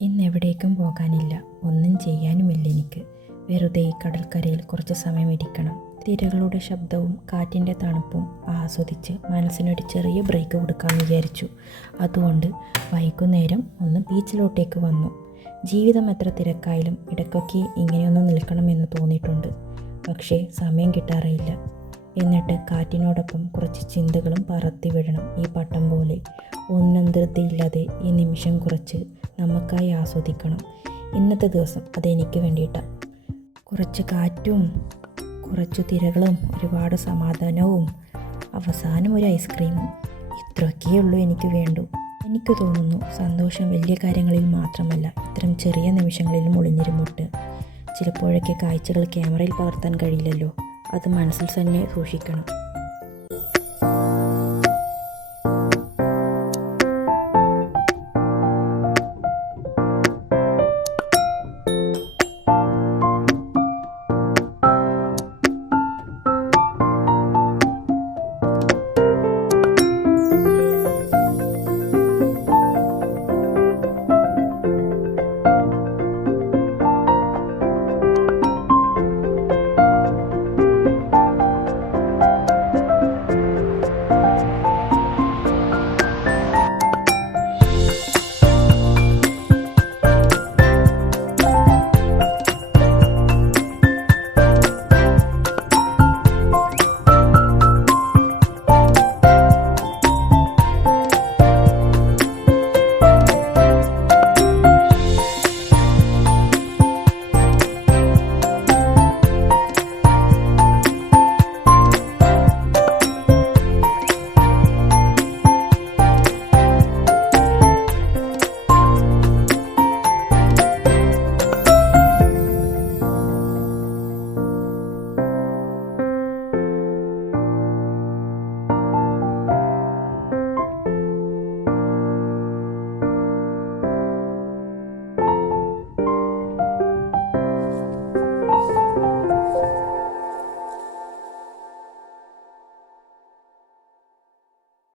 ഇന്നെവിടേക്കും പോകാനില്ല, ഒന്നും ചെയ്യാനുമില്ല എനിക്ക്. വെറുതെ ഈ കടൽക്കരയിൽ കുറച്ച് സമയം ഇരിക്കണം. തിരകളുടെ ശബ്ദവും കാറ്റിൻ്റെ തണുപ്പും ആസ്വദിച്ച് മനസ്സിനൊരു ചെറിയ ബ്രേക്ക് കൊടുക്കാമെന്ന് വിചാരിച്ചു. അതുകൊണ്ട് വൈകുന്നേരം ഒന്ന് ബീച്ചിലോട്ടേക്ക് വന്നു. ജീവിതം എത്ര തിരക്കായാലും ഇടയ്ക്കൊക്കെ ഇങ്ങനെയൊന്നും നിൽക്കണമെന്ന് തോന്നിയിട്ടുണ്ട്. പക്ഷേ സമയം കിട്ടാറില്ല. എന്നിട്ട് കാറ്റിനോടൊപ്പം കുറച്ച് ചിന്തകളും പറത്തി വിടണം. ഈ പട്ടം പോലെ ഒന്നും ധൃതിയില്ലാതെ ഈ നിമിഷം കുറച്ച് നമുക്കായി ആസ്വദിക്കണം. ഇന്നത്തെ ദിവസം അതെനിക്ക് വേണ്ടിയിട്ടാണ്. കുറച്ച് കാറ്റും കുറച്ച് തിരകളും ഒരുപാട് സമാധാനവും അവസാനം ഒരു ഐസ്ക്രീമും. ഇത്രയൊക്കെയുള്ളൂ എനിക്ക് വേണ്ടു. എനിക്ക് തോന്നുന്നു സന്തോഷം വലിയ കാര്യങ്ങളിൽ മാത്രമല്ല, ഇത്തരം ചെറിയ നിമിഷങ്ങളിലും ഒളിഞ്ഞിരുമുട്ട്. ചിലപ്പോഴൊക്കെ കാഴ്ചകൾ ക്യാമറയിൽ പകർത്താൻ കഴിയില്ലല്ലോ, അത് മനസ്സിൽ തന്നെ സൂക്ഷിക്കണം.